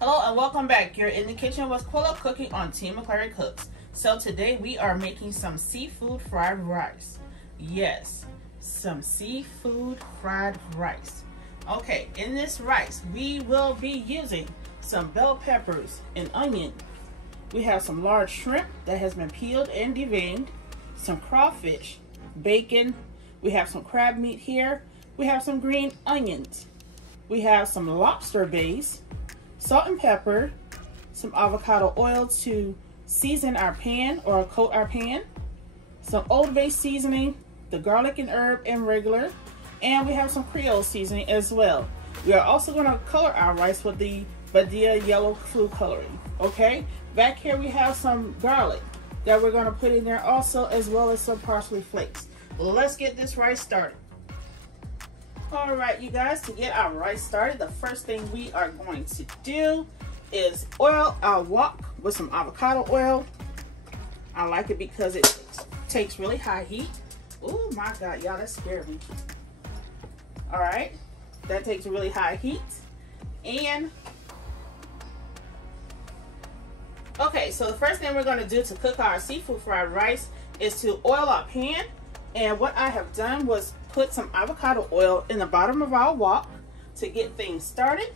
Hello and welcome back. You're in the kitchen with Quilla cooking on Team McClary Cooks. So today we are making some seafood fried rice. Yes, some seafood fried rice. Okay, in this rice we will be using some bell peppers and onion. We have some large shrimp that has been peeled and deveined, some crawfish, bacon, we have some crab meat here, we have some green onions, we have some lobster base, salt and pepper, some avocado oil to season our pan or coat our pan, some Old Bay seasoning, the garlic and herb and regular, and we have some Creole seasoning as well. We are also going to color our rice with the Badia yellow food coloring. Okay, back here we have some garlic that we're going to put in there also, as well as some parsley flakes. Let's get this rice started. All right, you guys, to get our rice started, the first thing we are going to do is oil our wok with some avocado oil. I like it because it takes really high heat. Oh my God, y'all, that scared me. All right, that takes really high heat. And okay, so the first thing we're going to do to cook our seafood fried rice is to oil our pan. And what I have done was put some avocado oil in the bottom of our wok to get things started.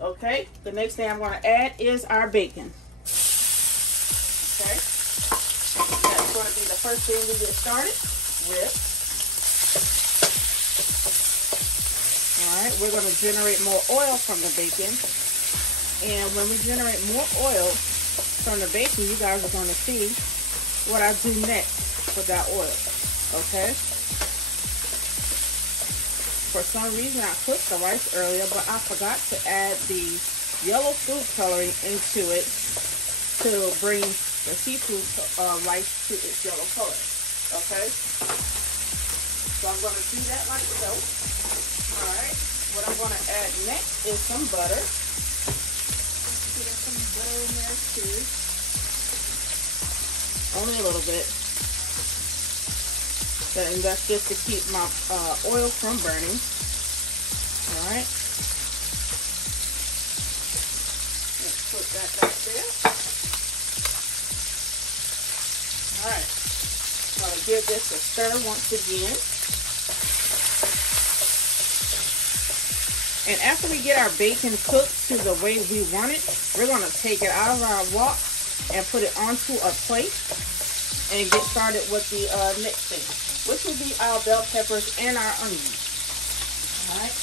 Okay, the next thing I'm going to add is our bacon. Okay, that's going to be the first thing we get started with. All right, we're going to generate more oil from the bacon. And when we generate more oil from the bacon, you guys are going to see what I do next with that oil. Okay, for some reason I cooked the rice earlier, but I forgot to add the yellow food coloring into it to bring the seafood rice to its yellow color. Okay, so I'm going to do that like so. All right, what I'm going to add next is some butter. Get some butter in there too, only a little bit. And that's just to keep my oil from burning. All right. Let's put that back there. All right. I'm going to give this a stir once again. And after we get our bacon cooked to the way we want it, we're going to take it out of our wok and put it onto a plate and get started with the next thing, which will be our bell peppers and our onions. All right.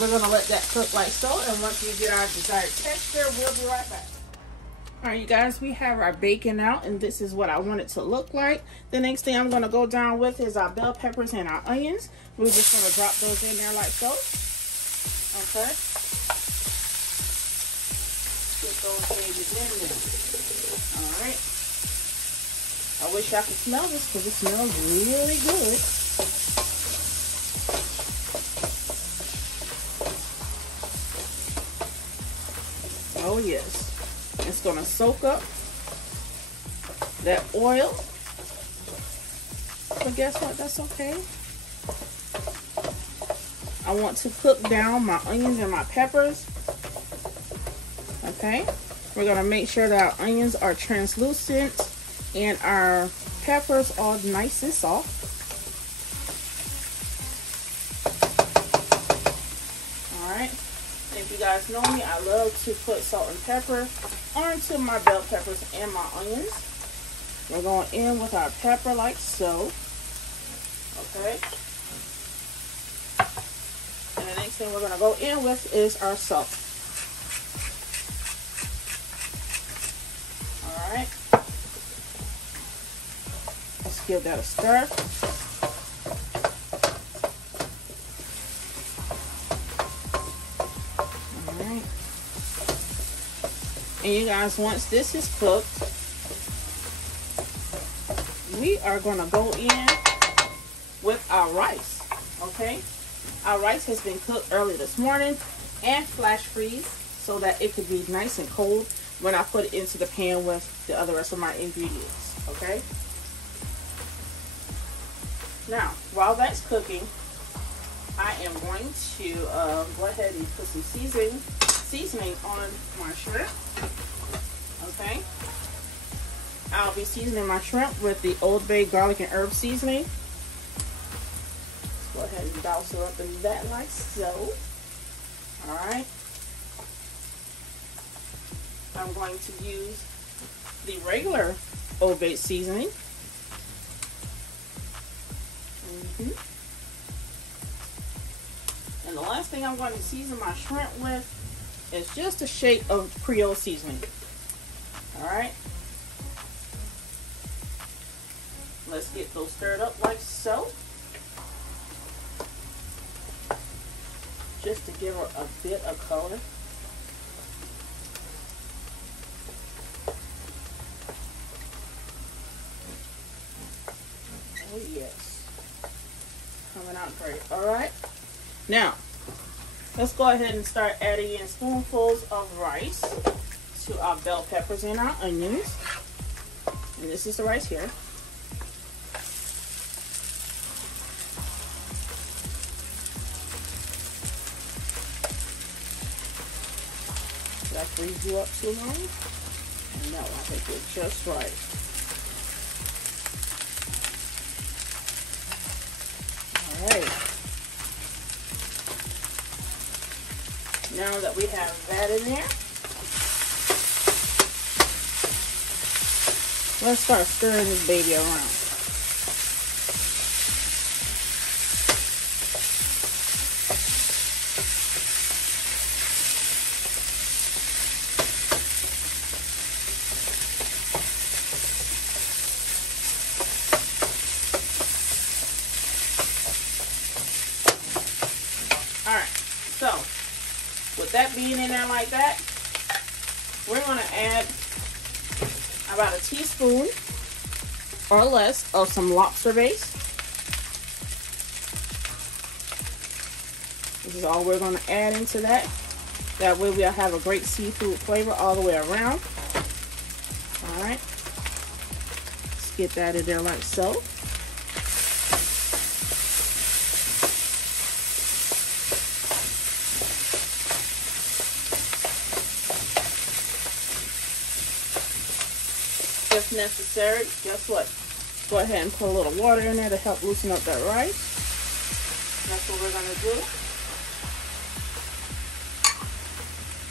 We're going to let that cook like so, and once we get our desired texture, we'll be right back. All right, you guys, we have our bacon out, and this is what I want it to look like. The next thing I'm going to go down with is our bell peppers and our onions. We're just going to drop those in there like so. Okay. Get those babies in there. All right. I wish I could smell this because it smells really good. Oh yes. It's going to soak up that oil. But guess what? That's okay. I want to cook down my onions and my peppers. Okay. We're going to make sure that our onions are translucent and our peppers all nice and soft. All right. If you guys know me, I love to put salt and pepper onto my bell peppers and my onions. We're going in with our pepper like so. Okay. And the next thing we're going to go in with is our salt. All right. Let's give that a stir. All right. And you guys, once this is cooked, we are going to go in with our rice. Okay. Our rice has been cooked early this morning and flash freeze so that it could be nice and cold when I put it into the pan with the other rest of my ingredients. Okay. Now, while that's cooking, I am going to go ahead and put some seasoning on my shrimp. Okay. I'll be seasoning my shrimp with the Old Bay garlic and herb seasoning. Let's go ahead and douse her up in that like so. Alright. I'm going to use the regular Old Bay seasoning. And the last thing I'm going to season my shrimp with is just a shake of Creole seasoning. Alright. Let's get those stirred up like so. Just to give her a bit of color. Oh yes. Coming out great. Alright. Now, let's go ahead and start adding in spoonfuls of rice to our bell peppers and our onions. And this is the rice here. Did I freeze you up too long? No, I think it's just right. Alright. Now that we have that in there, let's start stirring this baby around. Alright, so with that being in there like that, we're going to add about a teaspoon or less of some lobster base. This is all we're going to add into that. That way we'll have a great seafood flavor all the way around. Alright. Let's get that in there like so. If necessary, guess what? Go ahead and put a little water in there to help loosen up that rice. That's what we're going to do.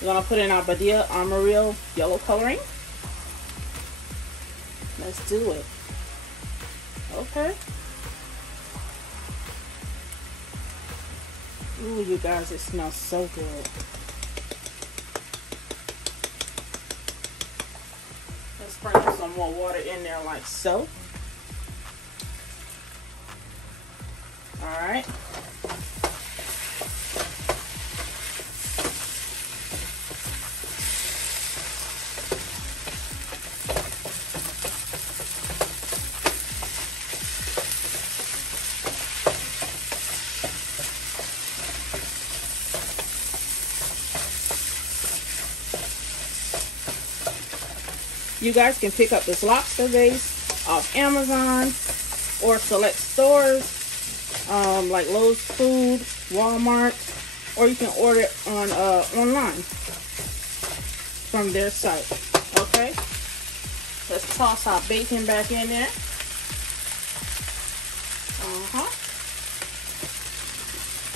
We're going to put in our Badia Amarillo yellow coloring. Let's do it. Okay. Ooh, you guys, it smells so good. Sprinkle some more water in there like so. Alright. You guys can pick up this lobster base off Amazon or select stores like Lowe's Food, Walmart, or you can order it on online from their site. Okay, let's toss our bacon back in there.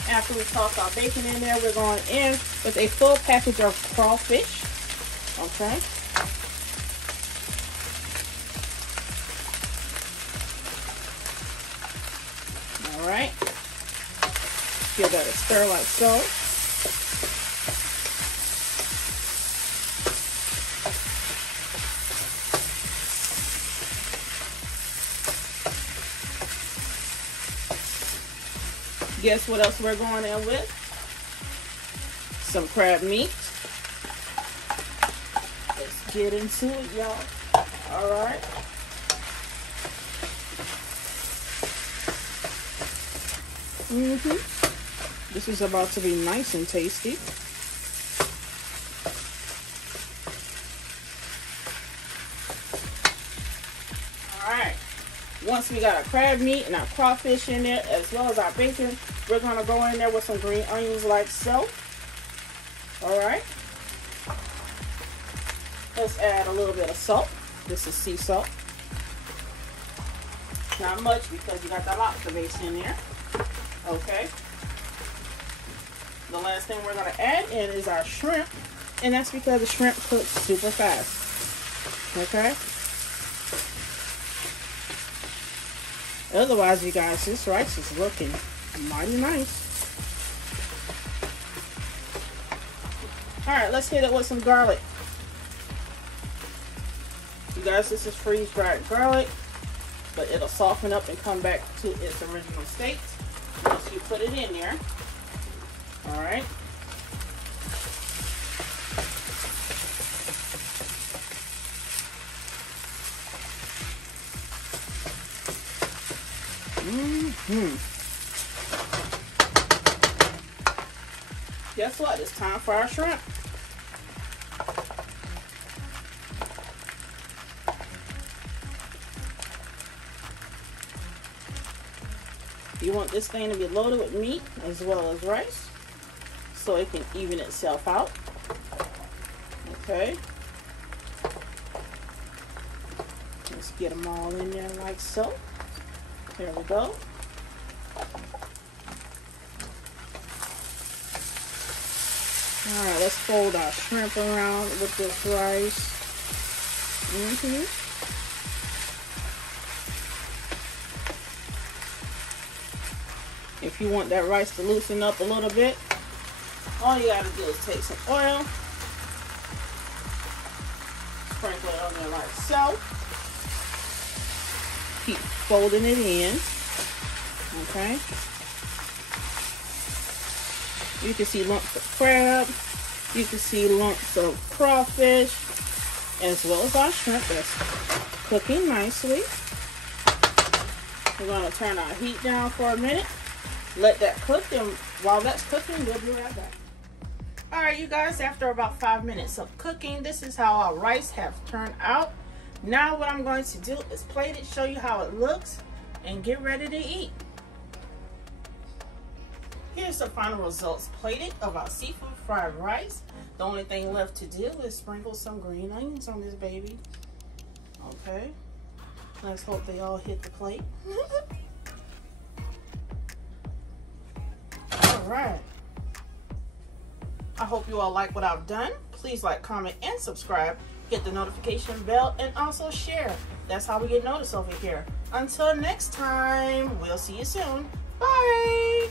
After we toss our bacon in there, we're going in with a full package of crawfish. Okay. Alright, give that a stir like so. Guess what else we're going in with? Some crab meat. Let's get into it, y'all. Alright. This is about to be nice and tasty. Alright. Once we got our crab meat and our crawfish in there, as well as our bacon, We're gonna go in there with some green onions like so. All right. Let's add a little bit of salt. This is sea salt. Not much because you got that lobster base in there. Okay. The last thing we're gonna add in is our shrimp, and that's because the shrimp cooks super fast. Okay. Otherwise, you guys, this rice is looking mighty nice. All right, let's hit it with some garlic. You guys, this is freeze-dried garlic, but it'll soften up and come back to its original state once you put it in there. All right. Guess what? It's time for our shrimp. You want this thing to be loaded with meat as well as rice, so it can even itself out. Okay. Let's get them all in there like so. There we go. Alright, let's fold our shrimp around with this rice. If you want that rice to loosen up a little bit, all you gotta do is take some oil, sprinkle it on there like so. Keep folding it in. Okay. You can see lumps of crab. You can see lumps of crawfish, as well as our shrimp that's cooking nicely. We're going to turn our heat down for a minute. Let that cook, and while that's cooking, we'll be right back. All right, you guys, after about 5 minutes of cooking, this is how our rice have turned out. Now what I'm going to do is plate it, show you how it looks, and get ready to eat. Here's the final results plated of our seafood fried rice. The only thing left to do is sprinkle some green onions on this baby. Okay. Let's hope they all hit the plate. All right. I hope you all like what I've done. Please like, comment, and subscribe. Hit the notification bell and also share. That's how we get noticed over here. Until next time, we'll see you soon. Bye.